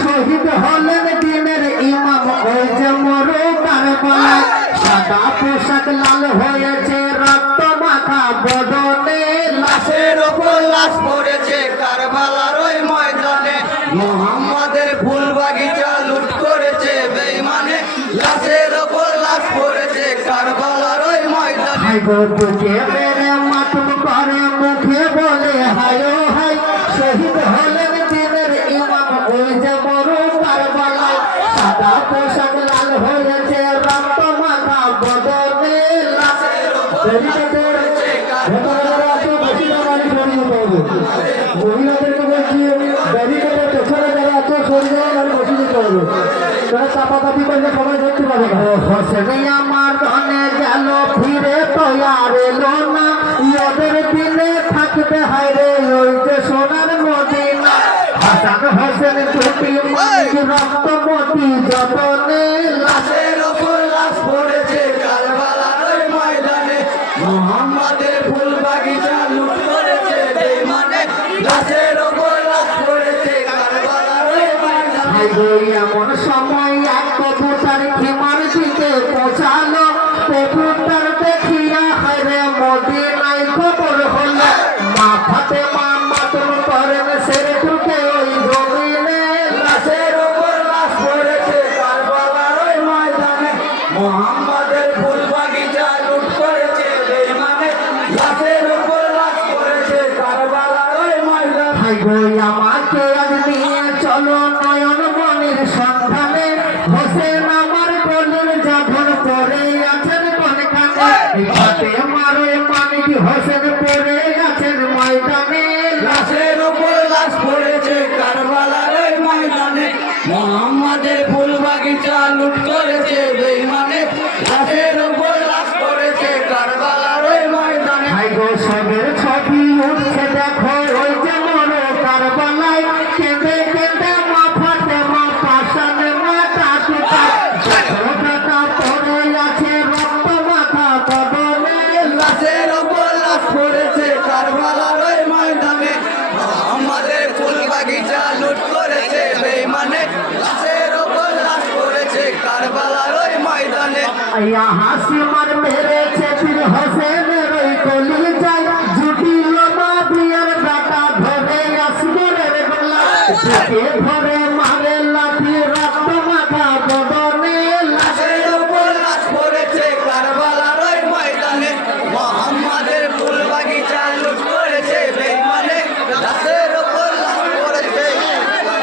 শহীদ হলেন দিনের ইমাম ওই যে মরু কারবালায় সাদা পোশাক লাল হয়েছে রক্ত মাখা বদনে লাশের ওপর লাশ পড়েছে কারবালার ওই ময়দানে মুহাম্মাদের ফুল বাগিচা লুট করেছে বেঈমানে লাশের ওপর লাশ পড়েছে কারবালার ওই ময়দানে বুকে মেরে মাতুম করে মুখে বলে হায় হায় শহীদ হলেন দিনের ইমাম ওই যে মরু কারবালায় সাদা পোশাক লাল হয়েছে রক্ত মাখা বদনে লাশের ওপর লাশ পড়েছে মহিলাদেরকে বলছি ব্যারিকেডের পেছনে যারা আছে সরিয়ে আর বসে দিতে হবে তারা চাপাচাপি করলে সবাই দেখতে পাবে না হোসেনে আমার ধনে গেল ফিরে তো আর এলো না ওদের দিনে থাকতে হয় রে ওই যে সোনার মদিনা হাসান হোসেন টুপি রক্তমতি যতনে লাশের ওপর লাশ পড়েছে কারবালার ওই ময়দানে মুহাম্মাদের ফুল বাগিচা লুট করেছে বেঈমানে লাশের ওপর লাশ পড়েছে কারবালার ওই ময়দানে এমন সময় এক কবুতর খিমার দিকে পৌঁছালো কবুতর দেখিয়া হায়রে মদিনায় খবর হলো মা ফাতেমা মাতুম করেন সেরে ঢুকে ওই জমিনে লাশের ওপর লাশ পড়েছে কারবালার ওই ময়দানে মুহাম্মাদের ফুল বাগিচা লুট করেছে বেঈমানে লাশের ওপর লাশ পড়েছে কারবালার ওই ময়দানে আমাকে আজ নিয়ে চলো নয়ন মনির সন্ধানে হোসেন আমার গলির যখন পড়ে আছেন কোনখানে মারে মানিক হোসেন পড়ে আছেন ময়দানে লাশের ওপর লাশ পড়েছে কারবালার ওই ময়দানে মুহাম্মাদের ফুল বাগিচা লুট করেছে বেঈমানে লাশের ওপর লাশ পড়েছে কারবালার ওই ময়দানে সবের ছবি উঠছে দেখো ওই যে মরো কারবালায় কেঁদে কেঁদে মা ফাতেমা পাশানে মাথা টাকা পড়ে আছে রক্ত মাথা বদলে লাশের ওপর লাশ পড়েছে কারবালার ওই ময়দানে মুহাম্মাদের ফুল বাগিচা লুট করেছে বেঈমানে লাশের ওপর লাশ পড়েছে কারবালার ওই ময়দানে হাসি মার মেরেছে ফির হোসেনের ওই গলি যায় জুটিল মা বিয়ার বেটা ধরে আসবে রে গোলা ধরে